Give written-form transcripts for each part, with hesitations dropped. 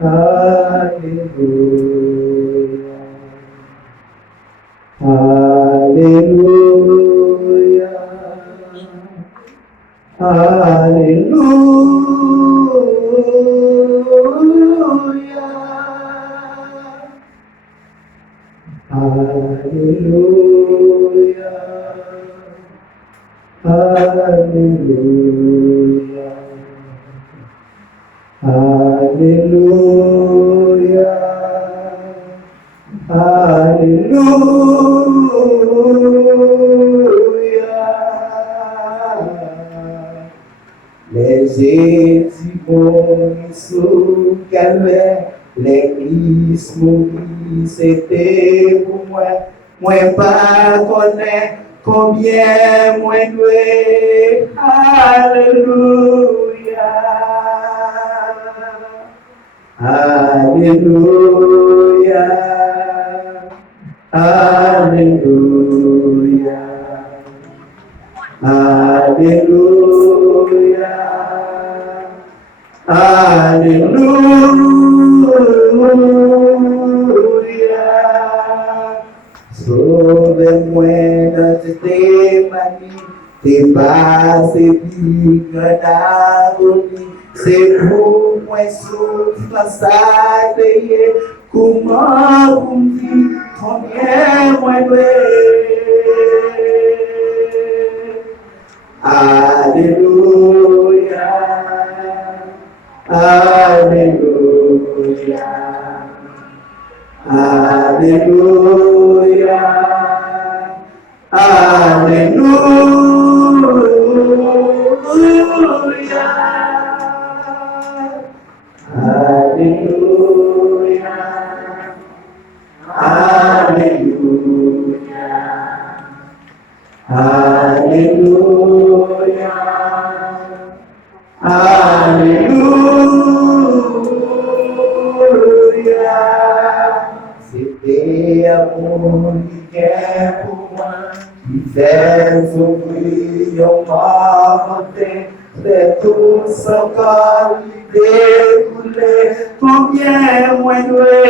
Alléluia. Alléluia. Alléluia. Alléluia. Alléluia. Alléluia. Alléluia. Les Jésus mourir sous calvaire, l'église mourir, c'était pour moi. Moi pas connaître combien moi doué. Alléluia. Alléluia. Alléluia. Alléluia. Alléluia. Sauve-moi dans cette manie, t'es pas vie d'agonie, c'est pour moi souffre ça payer, comment vous me dites combien moi Alléluia. Alléluia. Alléluia. Alléluia. Alléluia. Alléluia. Alléluia. Alléluia. C'était amour qui est pour moi, qui fait souffrir en moralité, c'est tout son corps découlé, combien moins doué.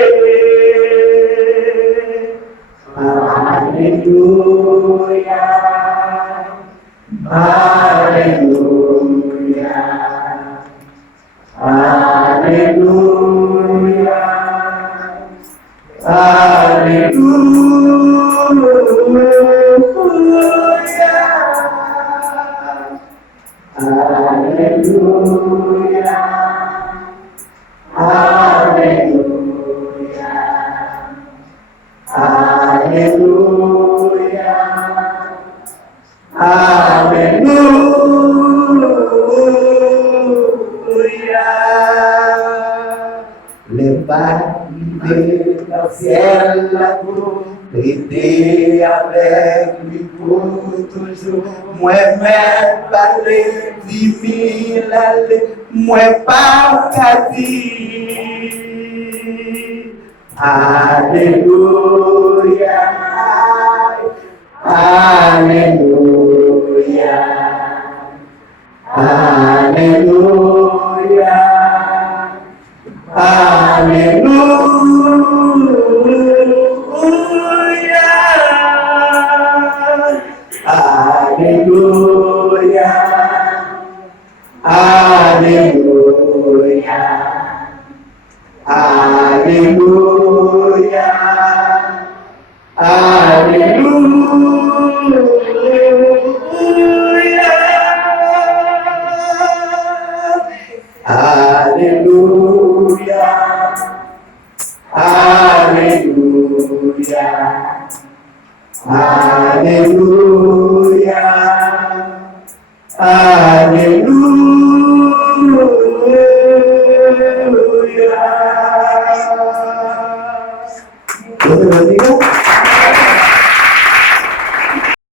Alléluia. Alléluia. Alléluia. Alléluia. Alléluia. Alléluia. Alléluia. Alléluia. Les baptêmes dans le ciel la cour, était avec lui pour toujours. Moi-même parler 10 000 allées, moi pas qu'à dire. Alléluia. Alléluia. Alléluia. Alléluia. Alléluia. Alléluia. Alléluia. Alléluia. Alléluia. Alléluia. Alléluia.